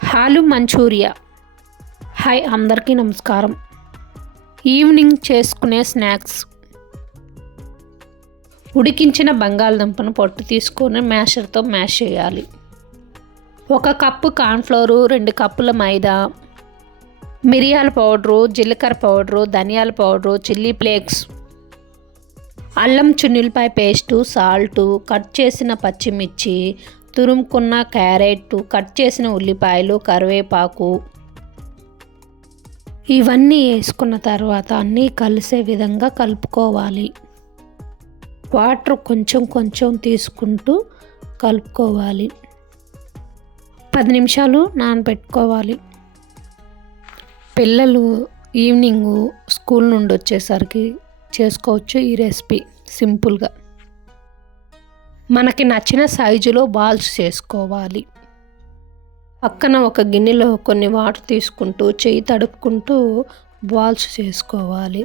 ఆలు Manchuria. Hi, అందరికీ నమస్కారం. ఈవినింగ్ చేసుకునే స్నాక్స్. ఉడికించిన బంగాళదుంపను పొట్టు తీసుకొని మ్యాషర్తో మ్యాష్ చేయాలి. 1 కప్పు కార్న్ఫ్లోరు, 2 కప్పుల మైదా, మిరియాల పౌడరు, జీలకర్ర పౌడరు, ధనియాల పౌడరు, చిల్లీ ఫ్లేక్స్, అల్లం చున్నులపాయ పేస్టు, సాల్టు, కట్ చేసిన పచ్చిమిర్చి, తురుముకున్న క్యారెట్, కట్ చేసిన ఉల్లిపాయలు, కరివేపాకు ఇవన్నీ వేసుకున్న తర్వాత అన్నీ కలిసే విధంగా కలుపుకోవాలి. వాటర్ కొంచెం కొంచెం తీసుకుంటూ కలుపుకోవాలి. 10 నిమిషాలు నానబెట్టుకోవాలి. పిల్లలు ఈవినింగ్ స్కూల్ నుండి వచ్చేసరికి చేసుకోవచ్చు ఈ రెసిపీ సింపుల్గా. మనకి నచ్చిన సైజులో బాల్స్ చేసుకోవాలి. పక్కన ఒక గిన్నెలో కొన్ని వాటర్ తీసుకుంటూ చెయ్యి తడుపుకుంటూ బాల్స్ చేసుకోవాలి.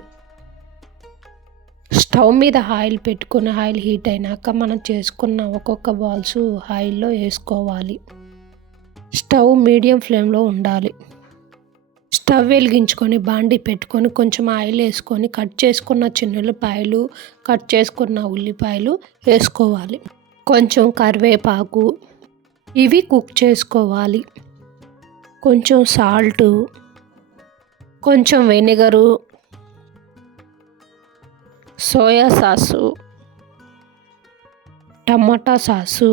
స్టవ్ మీద ఆయిల్ పెట్టుకుని ఆయిల్ హీట్ అయినాక మనం చేసుకున్న ఒక్కొక్క బాల్స్ ఆయిల్లో వేసుకోవాలి. స్టవ్ మీడియం ఫ్లేమ్లో ఉండాలి. స్టవ్ వెలిగించుకొని బాండి పెట్టుకొని కొంచెం ఆయిల్ వేసుకొని కట్ చేసుకున్న చిన్నులపాయలు, కట్ చేసుకున్న ఉల్లిపాయలు వేసుకోవాలి. కొంచెం కరివేపాకు ఇవి కుక్ చేసుకోవాలి. కొంచెం సాల్టు, కొంచెం వెనిగరు, సోయా సాసు, టమాటా సాసు,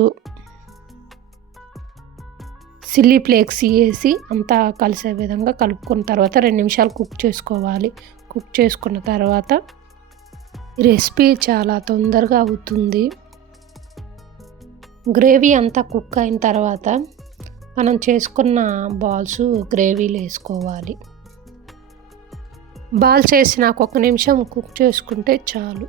చిల్లీ ఫ్లేక్స్ వేసి అంతా కలిసే విధంగా కలుపుకున్న తర్వాత 2 నిమిషాలు కుక్ చేసుకోవాలి. కుక్ చేసుకున్న తర్వాత ఈ రెసిపీ చాలా తొందరగా అవుతుంది. గ్రేవీ అంతా కుక్ అయిన తర్వాత మనం చేసుకున్న బాల్స్ గ్రేవీలో వేసుకోవాలి. బాల్స్ వేసి నాకు 1 నిమిషం కుక్ చేసుకుంటే చాలు.